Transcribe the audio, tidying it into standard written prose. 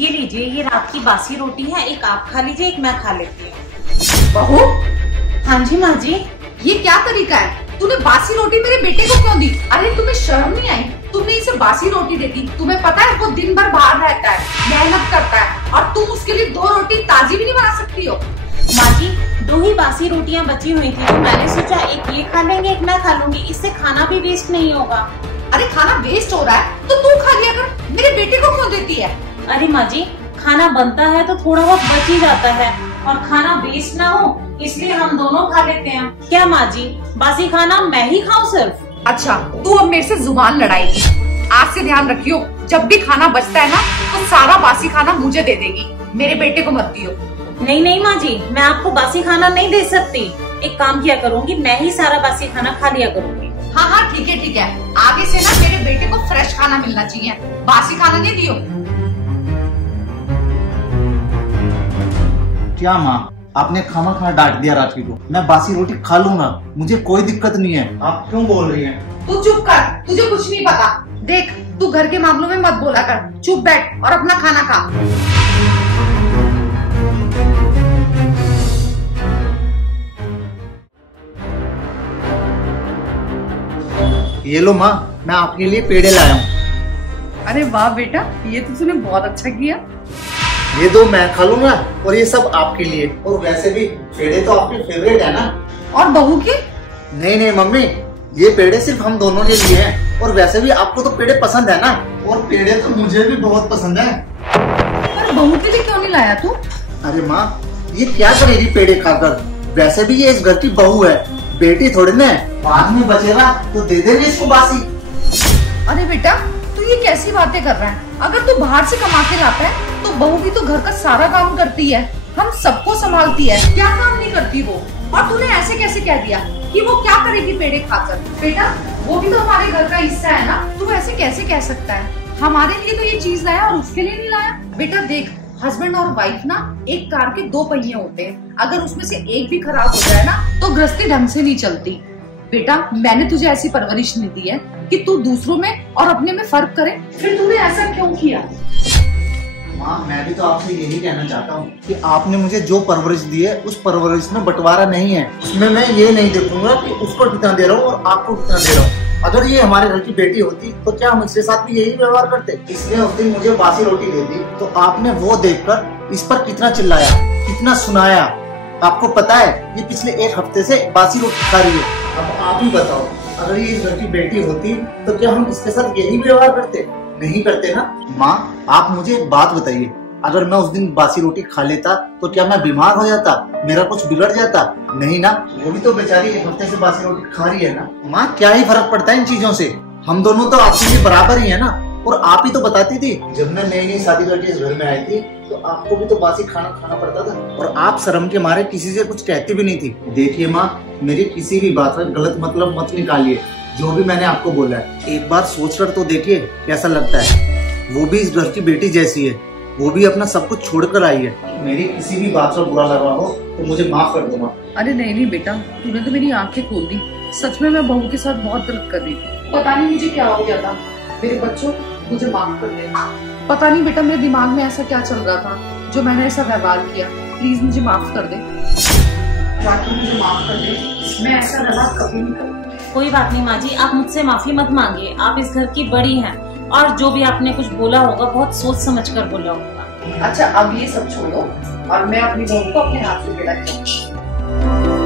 ये लीजिए, ये रात की बासी रोटी है, एक आप खा लीजिए, एक मैं खा लेती हूँ। बहू, हाँ जी माँ जी। ये क्या तरीका है? तूने बासी रोटी मेरे बेटे को क्यों दी? अरे तुम्हें शर्म नहीं आई? तुमने इसे बासी रोटी दे दी। तुम्हें पता है वो दिन भर बाहर रहता है, मेहनत करता है, और तुम उसके लिए 2 रोटी ताजी भी नहीं बना सकती हो। माँ जी, 2 ही बासी रोटियाँ बची हुई थी, तो मैंने सोचा एक ये खा लेंगे, एक मैं खा लूंगी, इससे खाना भी वेस्ट नहीं होगा। अरे खाना वेस्ट हो रहा है तो तू खा लिया कर, मेरे बेटे को क्यों देती है? अरे माँ जी, खाना बनता है तो थोड़ा बहुत बच ही जाता है, और खाना वेस्ट ना हो इसलिए हम दोनों खा लेते हैं। क्या माँ जी, बासी खाना मैं ही खाऊं सिर्फ? अच्छा, तू अब मेरे से जुबान लड़ाएगी। आज से ध्यान रखियो, जब भी खाना बचता है ना तो सारा बासी खाना मुझे दे देगी, मेरे बेटे को मत दियो। नहीं नहीं माँ जी, मैं आपको बासी खाना नहीं दे सकती। एक काम किया करूँगी, मैं ही सारा बासी खाना खा लिया करूँगी। हाँ हाँ ठीक है ठीक है, आगे से ना मेरे बेटे को फ्रेश खाना मिलना चाहिए, बासी खाना नहीं दियो। क्या माँ, आपने खाना खाना डांट दिया राखी को। मैं बासी रोटी खा लूंगा, मुझे कोई दिक्कत नहीं है। आप क्यों बोल रही हैं? तू चुप कर, तुझे कुछ नहीं पता। देख, तू घर के मामलों में मत बोला कर, चुप बैठ और अपना खाना खा। ये लो माँ, मैं आपके लिए पेड़े लाया हूँ। अरे वाह बेटा, ये तो तूने बहुत अच्छा किया। ये 2 मैं खा लूंगा और ये सब आपके लिए। और वैसे भी पेड़े तो आपके फेवरेट है ना। और बहू के? नहीं नहीं मम्मी, ये पेड़े सिर्फ हम दोनों के लिए हैं। और वैसे भी आपको तो पेड़े पसंद है ना, और पेड़े तो मुझे भी बहुत पसंद है। पर बहू के लिए क्यों नहीं लाया तू? अरे माँ, ये क्या करेगी पेड़े खाकर? वैसे भी ये इस घर की बहू है, बेटी थोड़ी ना है। बाद में बचेगा तो दे देंगे इसको बासी। अरे बेटा, तू ये कैसी बातें कर रहा है? अगर तू बाहर से कमा के लाता है तो बहू भी तो घर का सारा काम करती है, हम सबको संभालती है, क्या काम नहीं करती वो? और तूने ऐसे कैसे कह दिया कि वो क्या करेगी पेड़े खाकर? बेटा, वो भी तो हमारे घर का हिस्सा है ना, तू ऐसे कैसे कह सकता है? हमारे लिए तो ये चीज लाया और उसके लिए नहीं लाया। बेटा देख, हस्बैंड और वाइफ ना एक कार के 2 पहिए होते हैं, अगर उसमें से एक भी खराब हो जाए ना तो गृहस्थी ढंग से नहीं चलती। बेटा, मैंने तुझे ऐसी परवरिश नहीं दी है कि तू दूसरों में और अपने में फर्क करे, फिर तूने ऐसा क्यों किया? माँ, मैं भी तो आपसे यही कहना चाहता हूँ कि आपने मुझे जो परवरिश दी है उस परवरिश में बंटवारा नहीं है। उसमें मैं ये नहीं देखूंगा कि उसको कितना दे रहा हूँ और आपको कितना दे रहा हूँ। अगर ये हमारे घर की बेटी होती तो क्या हम इसके साथ भी यही व्यवहार करते? इसलिए उस दिन मुझे बासी रोटी दे दी तो आपने वो देखकर इस पर कितना चिल्लाया, कितना सुनाया। आपको पता है ये पिछले 1 हफ्ते से बासी रोटी खा रही है। अब आप ही बताओ, अगर ये इस घर की बेटी होती तो क्या हम इसके साथ यही व्यवहार करते? नहीं करते ना। माँ, आप मुझे एक बात बताइए, अगर मैं उस दिन बासी रोटी खा लेता तो क्या मैं बीमार हो जाता? मेरा कुछ बिगड़ जाता? नहीं ना। वो भी तो बेचारी 1 हफ्ते से बासी रोटी खा रही है ना। माँ, क्या ही फर्क पड़ता है इन चीजों से? हम दोनों तो आपके लिए बराबर ही है ना। और आप ही तो बताती थी जब मैं नई नई शादी करके इस घर में आई थी तो आपको भी तो बासी खाना खाना पड़ता था, और आप शर्म के मारे किसी से कुछ कहती भी नहीं थी। देखिए माँ, मेरी किसी भी बात का गलत मतलब मत निकालिए। जो भी मैंने आपको बोला है एक बार सोच कर तो देखिए कैसा लगता है। वो भी इस घर की बेटी जैसी है, वो भी अपना सब कुछ छोड़कर आई है। मेरी किसी भी बात का बुरा लगा हो तो मुझे माफ कर दो माँ। अरे नहीं नहीं बेटा, तूने तो मेरी आंखें खोल दी। सच में मैं बहू के साथ बहुत गलत कर रही थी। पता नहीं मुझे क्या हो गया था। मेरे बच्चों, मुझे माफ कर दे। पता नहीं बेटा, मेरे दिमाग में ऐसा क्या चल रहा था जो मैंने ऐसा व्यवहार किया। प्लीज मुझे माफ कर दे, मुझे माफ कर दे। मैं ऐसा व्यवहार कभी नहीं करूँगी। कोई बात नहीं माँ जी, आप मुझसे माफी मत मांगिए, आप इस घर की बड़ी हैं, और जो भी आपने कुछ बोला होगा बहुत सोच समझ कर बोला होगा। अच्छा, अब ये सब छोड़ो और मैं अपनी बहू को अपने हाथ से पेड़ा खिलाऊंगी।